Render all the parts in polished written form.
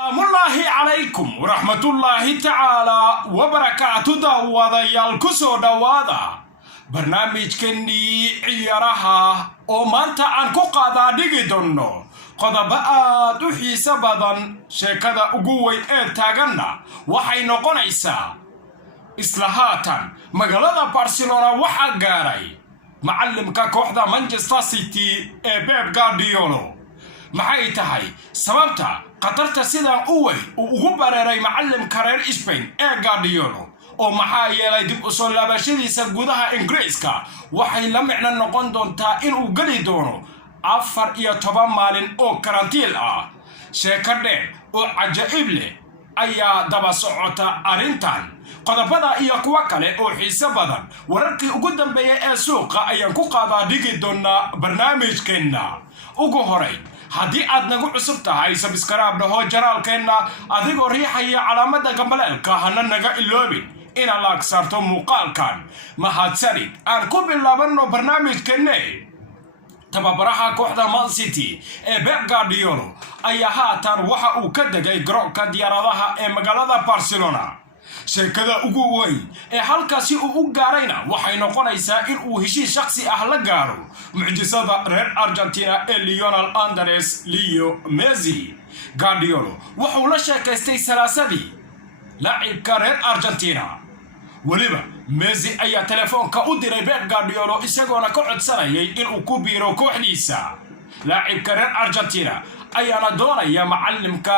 السلام الله عليكم ورحمة الله تعالى وبركاته داواديال كسو داوادا برنامج كني عيارها oo maanta aan ku qaada dhigi doono qodobo aad u xiiso badan sheekada ugu weyn ee taaganna waxay noqonaysaa isla haatan magaalada Barcelona waxa gaaray macallimka kooxda Manchester City ee Pep Guardiola maxay tahay sababta qatarta sida uu ugu bareeray macallimka reer Spain ee Guardiola oo maxaa yeelay dib u soo laabashadiisa gudaha Ingiriiska waxay la micno noqon doontaa in uu gali doono 14 maalin oo karantiil ah sheekade oo cajaa'ib leh ayaa daba socota arintan qodobada iyo kuwa kale oo xiiso badan wararkii ugu dambeeyay ee suuqa ayaan ku qaadaa dhigi doonaa barnaamijkeena ugu horay haddii aad nagu cusub tahay subscribe dhaho janaalkeena adigoo riixaya calaamada gambaleelka hana naga iloobin ina la aksarto muuqaalkan mahadsanid aan ku bilaabano barnaamijkeena tababaraha kooxda Man City ee Pep Guardiola ayaa haatan waxa uu ka degay garoonka diyaaradaha ee magaalada Barcelona sheekada ugu weyn ee halkaasi uu u gaarayna waxay noqonaysaa in uu heshiis shakhsi ah la gaaro mucjisada reer Argentina ee Lionel Andres Leo Messi Guardiola wuxuu la sheekaystay salaasadii لاعبka reer Argentina waliba Messi ayaa telefoonka u diray Pep Guardiola isagoona ka codsanayay in uu ku biiro kooxdiisa لاعبka reer Argentina ayaana doonaya macallimka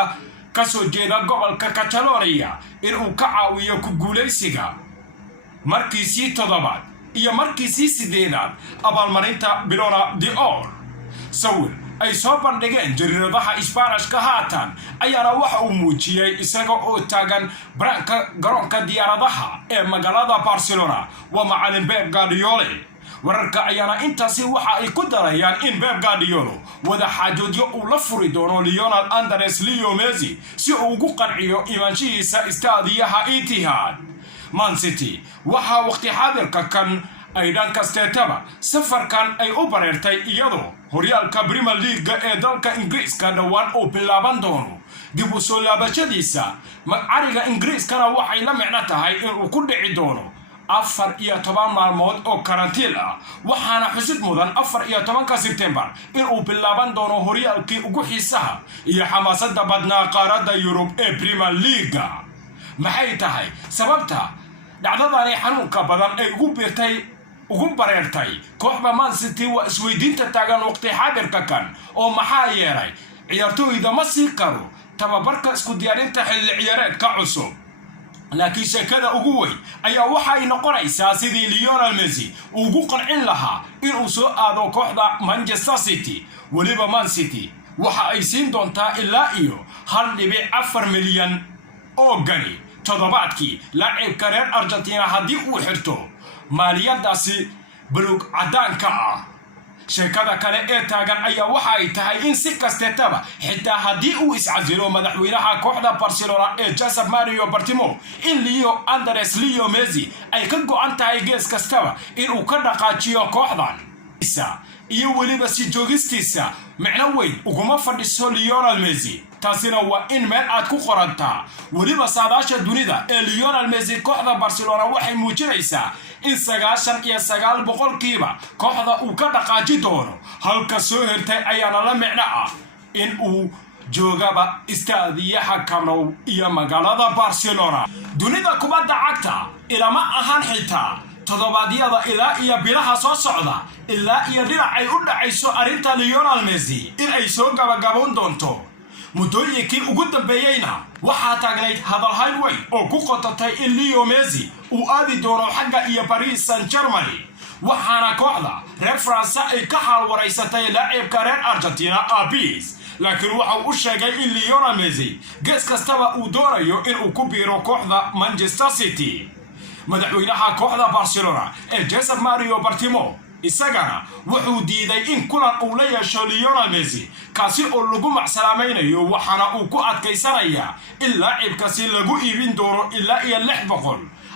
ka soo jeeda gobolka Catalonia in uu ka caawiyo ku guuleysiga markiisii toddobaad iyo markiisii sideedaad abaalmarinta Ballon d'Or sawir ay soo bandhigeen jariiradaha Isbaanishka haatan ayaana waxa uu muujiyay isaga oo taagan branka garoonka diyaaradaha ee magaalada Barcelona waa macallin Pep Guardiola wararka ayaana intaasi waxa ay ku darayaan in Pep Guardiola wada xaajoodyo uu la furi doono Lionel Andres Leo Messi si uu ugu qanciyo imaanshihiisa istaadiyaha Etihad Man City waxa waqti xaadirka kan ay dhankasteetaba safarkan ay u bareertay iyadoo horyaalka Premier League ee dalka Ingiriiska dhawaan uu bilaaban doono dib u soo laabashadiisa magacariga Ingiriiskana waxay la micno tahay in uu ku dhici doono 14 maalmood oo karantiil ah waxaana xusid mudan 14 September in uu bilaaban doono horyaalkii ugu xiisaha iyo xamaasada badnaa qaaradda Yurub ee Premier League maxay tahay sababta dhacdadani xanuunka badan ay ugu bareertay kooxda Man City waa isweydiinta taagan waqti xaadirka kan oo maxaa yeelay ciyaartooyda ma sii karo tababarka isku diyaarinta xilli ciyaareedka cusub laakiin sheekada ugu weyn ayaa waxa ay noqonaysaa sidii Lionel Messi ugu qancin lahaa in uu soo aado kooxda Manchester City waliba Man City waxa ay siin doontaa ilaa iyo 1.4 milyan oo gani toddobaadkii لاعبka reer Argentina haddii uu xirto maaliyadaasi buluug cadaanka ah sheekada kale ee taagan ayaa waxa ay tahay in si kasteetaba xitaa haddii uu iscasilo madaxweynaha kooxda Barcelona ee Josep Mario Bartomeu in Leo Andres Leo Messi ay ka go'an tahay gees kastaba in uu ka dhaqaajiyo kooxdan iyo waliba si joogistiisa micno weyn uguma fadhiso Lionel Messi taasina waa in meel aad ku qorantaa waliba saadaasha dunida ee Lionel Messi kooxda Barcelona waxay muujinaysaa in 99% kooxda uu ka dhaqaaji doono halka soo hirtay ayaana la micno ah in uu joogaba istaadiyaha Camp Nou iyo magaalada Barcelona dunida kubadda cagta ilama ahaan xitaa todobaadyada ilaa iyo bilaha soo socda ilaa iyo dhinac ay u dhacayso arinta Lionel Messi in ay soo gabagaboon doonto muddooyinkii ugu dambeeyayna waxaa taagnayd hadalhayn weyn oo ku qotatay in Leo Messi uu aadi doono xagga iyo Paris Saint-Germain waxaana kooxda reer France ay ka xaalwaraysatay لاعبka reer Argentina Abis laakiin waxa uu sheegay in Lionel Messi gees kastaba uu doonayo in uu ku biiro kooxda Manchester City madaxweynaha kooxda Barcelona ee Josep Mario Bartomeu isagana wuxuu diiday in kulan uu la yeesho Lionel Messi kaasi oo lagu macsalaamaynayo waxaana uu ku adkaysanaya in لاعبkaasi lagu iibin doono ilaa iyo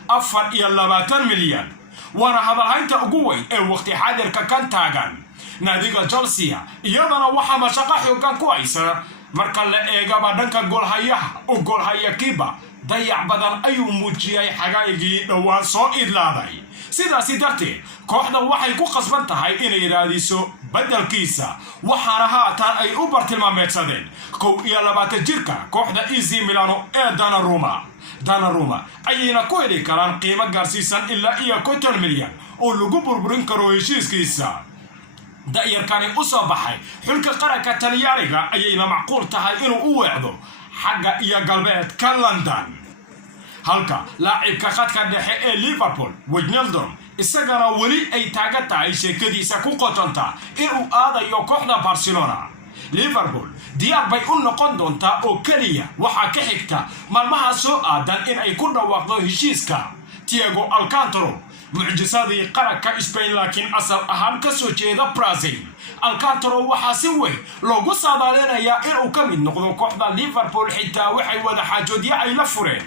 624 milyan waana hadalhaynta ugu weyn ee waqti xaadirka kan taagan naadiga Chelsea iyadana waxa mashaqo xooggan ku haysa marka la eegaba dhanka goolhayaha oo goolhaya kiiba dayac badan ayuu muujiyay xagaagii dhowaan soo idlaaday sidaasi darteed kooxda waxay ku qasban tahay inay raadiso badalkiisa waxaana haatan ay u bartilmaameedsadeen 21 jirka kooxda AC Milan ee Donnarumma ayayna ku heli karaan qiimo gaarsiisan ilaa 50 milyan oo lagu burburin karo heshiiskiisa da'yarkani u soo baxay xulka qaranka Talyaaniga ayayna macquul tahay inuu u weecdo xagga iyo galbeedka London halka laacibka khadka dhexe ee Liverpool Wijnaldum isagana weli ay taagan tahay sheekadiisa ku qotonta inuu aadayo kooxda Barcelona Liverpool diyaar bay u noqon doontaa oo kaliya waxa ka xigta maalmaha soo aadan in ay ku dhawaaqdo heshiiska Thiago Alcantara mucjisadii qaranka Spain laakiin asal ahaan ka soo jeeda Brazil Alcantara waxa si weyn loogu saadaalinayaa inuu ka mid noqdo kooxda Liverpool xitaa waxay wada xaajoodyo ay la fureen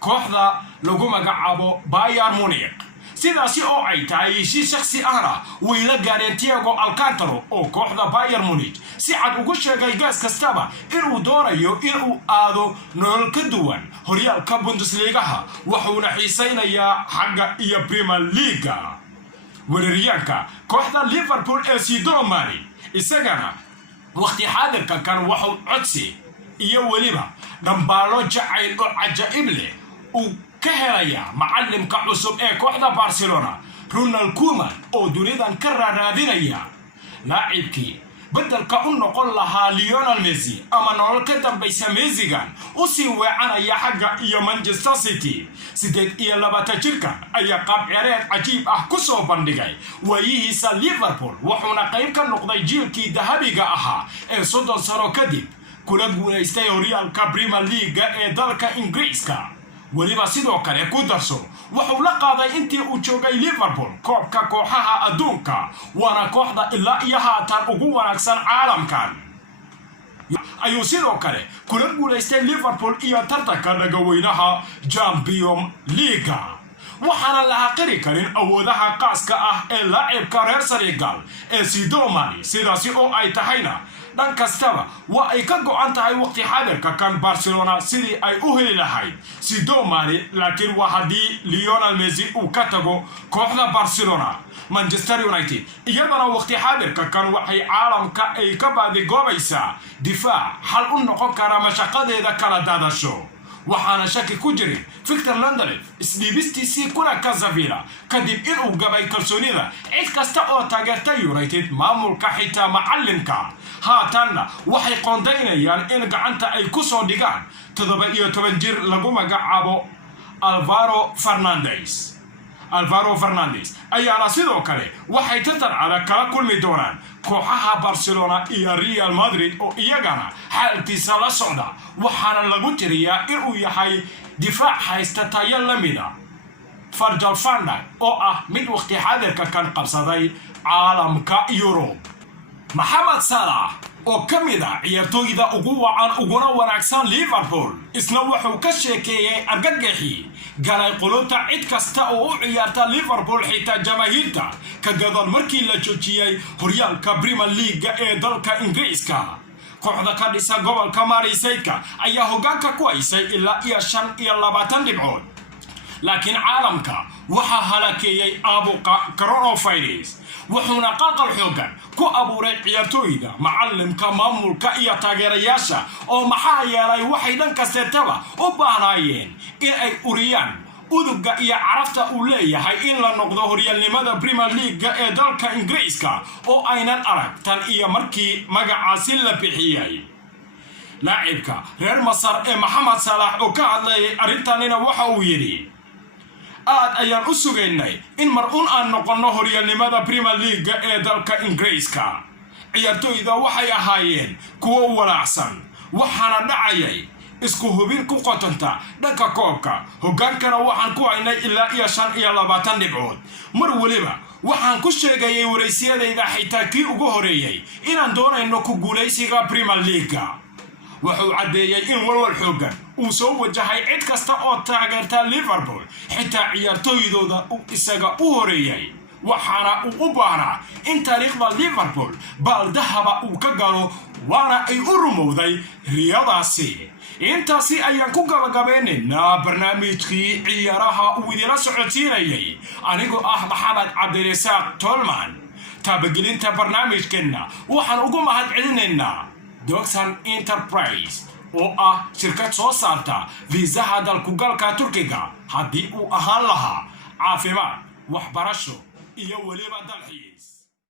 kooxda lagu magacaabo Bayern Munich sidaasi oo ay tahay heshiis shakhsi ahna way la gaareen Thiago Alcantara oo kooxda Bayern Munich si cad ugu sheegay gaas kastaba inuu doonayo inuu aado nolol ka duwan horyaalka Bundesliga wuxuuna xiisaynayaa xagga iyo Premier League weeraryahanka kooxda Liverpool ee Sadio Mane isagana waqti xaadirka kan wuxuu codsi iyo weliba dhambaalo jacayl oo cajaa'ib leh uu ka helaya macallimka cusub ee kooxda Barcelona Ronald Koeman oo dunidan ka raadinaya laacibkii بدلka u noqon lahaa Lionel Messi ama nolol ka dambaysa Messigan u sii weecanaya xagga iyo Manchester City 28 jirka ayaa qaab ciyaareed cajiib ah ku soo bandhigay waayihiisa Liverpool wuxuuna qayb ka noqday jiilkii dahabiga ahaa ee 30 sano kadib kula guuleystay horyaalka Premier League ee dalka Ingiriiska weliba sidoo kale ku darso wuxuu la qaaday intii uu joogay Liverpool koobka kooxaha adduunka waana kooxda ilaa iyo haatan ugu wanaagsan caalamkan ayuu sidoo kale kula guuleystay Liverpool iyo tartanka dhagaweynaha Champions League waxaana la xaqiri karin awoodaha qaaska ah ee laacibka reer Senegal ee Sadio Mane sidaasi oo ay tahayna dhan kastaba waa ay ka go'an tahay waqti xaadirka kan Barcelona sidii ay u heli lahayd Sadio Mane laakiin waa haddii Lionel Messi uu ka tago kooxda Barcelona Manchester United iyadana waqti xaadirka kan waxay caalamka ay ka baadigoobaysaa difaac hal u noqon kara mashaqadeeda kala daadasho waxaana shaki ku jirin Victor Lindelof isdhiibistiisii kulanka Sevilla kadib inuu gabay kalsoonida cid kasta oo taageerta United maamulka xitaa macallinka haatanna waxay qoondaynayaan in gacanta ay ku soo dhigaan 17 jir lagu magacaabo Alvaro Fernandes ayaana sidoo kale waxay tartan kala kulmi doonaan kooxaha Barcelona iyo Real Madrid oo iyagana xaalkiisa la socda waxaana lagu tiriyaa inuu yahay difaac haysta tayo lamida Virgil van Dijk oo ah mid waqti xaadirka kan qabsaday caalamka Europe Mohamed Salah oo kamida ciyaartooyda ugu wacan uguna wanaagsan Liverpool isna wuxuu ka sheekeeyay argagaxi galay qulubta cid kasta oo u ciyaarta Liverpool xitaa jamaahiirta ka gadal markii la joojiyay horyaalka Premier League ee dalka Ingiriiska kooxda ka dhisa gobolka Merseyside ayaa hoggaanka ku haysay ilaa 25 dhibcood laakiin caalamka waxa halakeeyay caabuqa coronavirus wuxuuna qalqal xoogan ku abuuray ciyaartooyda macallimka maamulka iyo taageerayaasha oo maxaa yeelay waxay dhan kasteetaba u baahnaayeen in ay uriyaan udugga iyo carafta uu leeyahay in la noqdo horyaalnimada Premier League ee dalka Ingiriiska oo aynan arag tan iyo markii magacaasi la bixiyay laacibka reer Masar ee Mohamed Salah oo ka hadlayay arrintanina waxa uu yiri aad ayaan u sugaynay in mar aan noqono horyaalnimada Premier League ee dalka Ingiriiska ciyaartooyda waxay ahaayeen kuwo walaacsan waxaana dhacayay isku hubin ku qotanta dhanka koobka hoggaankana waxaan ku haynay ilaa 25 dhibcood mar waliba waxaan ku sheegayay wareysiyadayda xitaa kii ugu horeeyay inaan doonayno ku guuleysiga Premier League wuxuu cadeeyay in walwal xoogan uu soo wajahay cid kasta oo taageerta Liverpool xitaa ciyaartooydooda isaga u horeeyay waxaana uu u baahnaa in taariikhda Liverpool baal dahaba uu ka galo waana ay u rumowday riyadaasi. intaasi ayaan ku gabagabaynaynaa barnaamijkii ciyaaraha uu idila socodsiinayay anigoo ah maxamed cabdirasaaq tolman. taabagelinta barnaamijkeenna waxaan ugu mahadcelinaynaa Doxan Enterprise oo ah shirkad soo saarta fiisaha dalkugalka Turkiga haddii uu ahaan lahaa caafimaad, waxbarasho iyo weliba dalxiis.